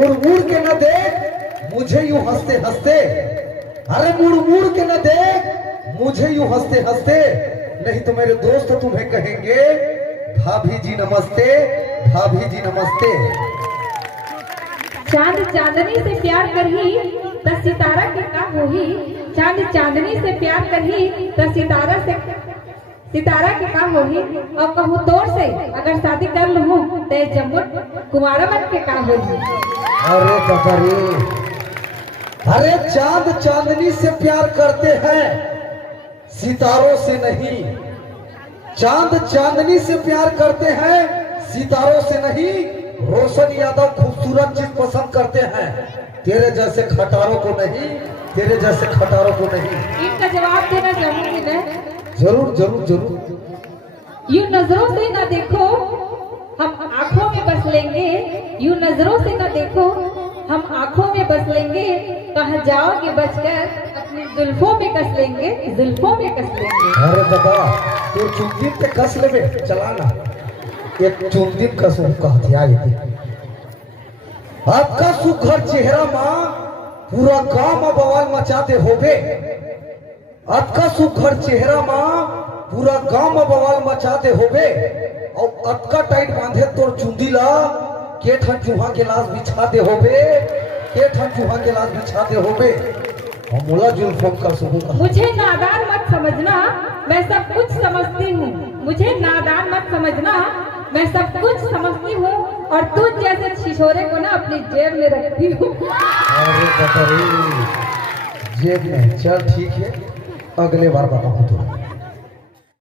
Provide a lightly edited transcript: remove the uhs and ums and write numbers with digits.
मुड़ मुड़ के न देख मुझे यूं हंसते हंसते, अरे मुड़ मुड़ के न देख मुझे यूं हंसते हंसते, नहीं तो मेरे दोस्त तुम्हें कहेंगे भाभी जी नमस्ते, भाभी जी नमस्ते। चांद चांदनी से प्यार करही त सितारा के का होही, चांद चांदनी से प्यार करही त सितारा के का होही, और कहूँ तोर से अगर शादी कर लूँ तो जम्मुट कुमारा मन के का होही। अरे बकरी, अरे चांद चांदनी से प्यार करते हैं सितारों से नहीं, चांद चांदनी से प्यार करते हैं सितारों से नहीं। रोशन यादव खूबसूरत चीज पसंद करते हैं, तेरे जैसे खटारों को नहीं, तेरे जैसे खटारों को नहीं। इनका जवाब देना जरूरी है। जरूर जरूर जरूर। यूं नजरों से ना देखो हम आंखों में बस लेंगे, यूं नजरों से ना देखो हम आंखों में बस लेंगे, कहाँ जाओगे बचकर अपनी जुल्फों में कस लेंगे, जुल्फों में कस लेंगे। अरे दादा तू चुंदीप पे कस लेबे, चलाना एक चुंदीप कस कहती आई थी। आपका सुघर चेहरा माँ पूरा गांव में बवाल मचाते होगे, आपका सुघर चेहरा माँ पूरा गांव में बवाल मचाते होगे, और अटका टाइट बांधे तोर चुंदी ला के ठन चूहा के लाश बिछाते होगे, के ठन चूहा के लाश बिछाते होगे। और मोला जुल्फों का सुबह मुझे नादान मत समझना, मैं सब कुछ समझती हूँ, मुझे नादान मत समझना, मैं सब कुछ समझती हूँ, और तू जैसे छिछोरे को ना अपनी जेब में रखती हूँ। अरे बकरी जेब में, चल ठीक है अगले बार बताऊँ तो।